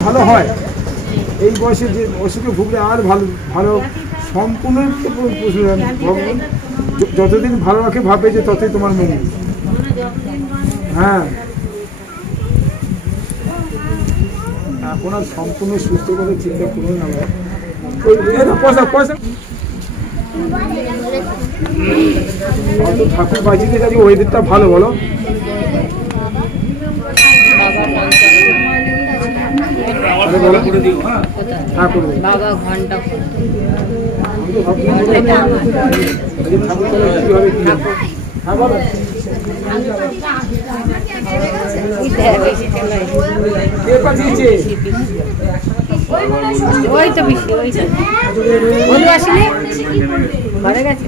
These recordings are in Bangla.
ভালো হয় এই বয়সে যে অসুখে ভুগলে আর ভালো ভালো সম্পূর্ণ ভগবান যতদিন ভালো রাখে ভাবে যে ততই তোমার মঙ্গল। হ্যাঁ এখন আর সম্পূর্ণ সুস্থ করে চিন্তা করুন না পয়সা পয়সা ঠাকুর বাজিতে যাচ্ছি ওয়েদারটা ভালো বলো। ওই তো বেশি ওই আসলে ঘরে গেছে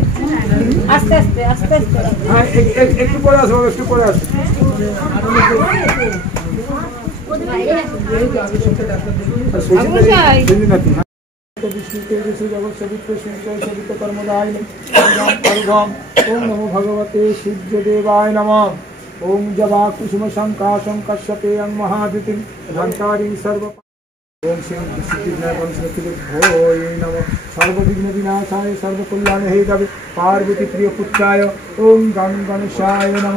আস্তে আস্তে আস্তে আস্তে একটু পরে আসবো একটু পরে আসবো। ओम नमो भगवते सूर्यदेवाय नमः। ओम जवा कुसुम शंका शंकर्षते महादितिं धंतारी सर्व ओम श्री सिद्धिविनायकाय नमः। सर्वविघ्न विनाशाय सर्वकल्याण हेतवे पार्वती प्रिय पुत्राय ओम गं गणेशाय नमः।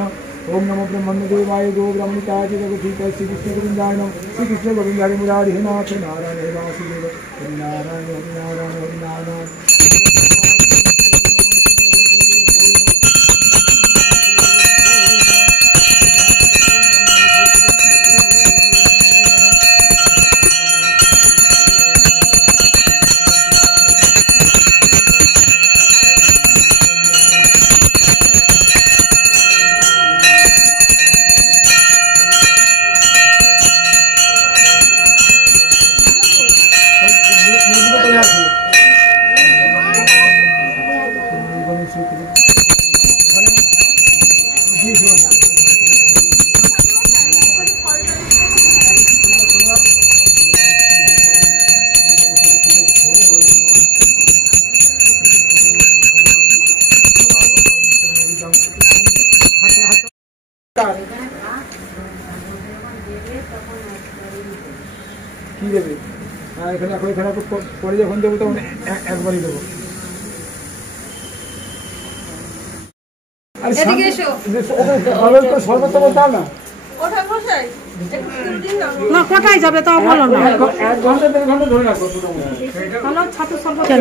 ओम नमो ब्रह्मण्यदेवाय गो ब्रह्मणिताय जगदीशाय श्री कृष्ण गोविंदाय नमः। श्री कृष्ण गोविंदाय मुरारी हे नाथ नारायण हे वासुदेव हरि नारायण हरि नारायण हरि नारायण। কি দেবে এখানে এখন এখানে পরে যখন দেবো তখন একবারই দেবো। সর্বোত্তম দাও না কোথায় যাবে তাও বলো না। 1 ঘন্টা 1.5 ঘন্টা ধরে রাখো। ছাত্র সর্বোচ্চ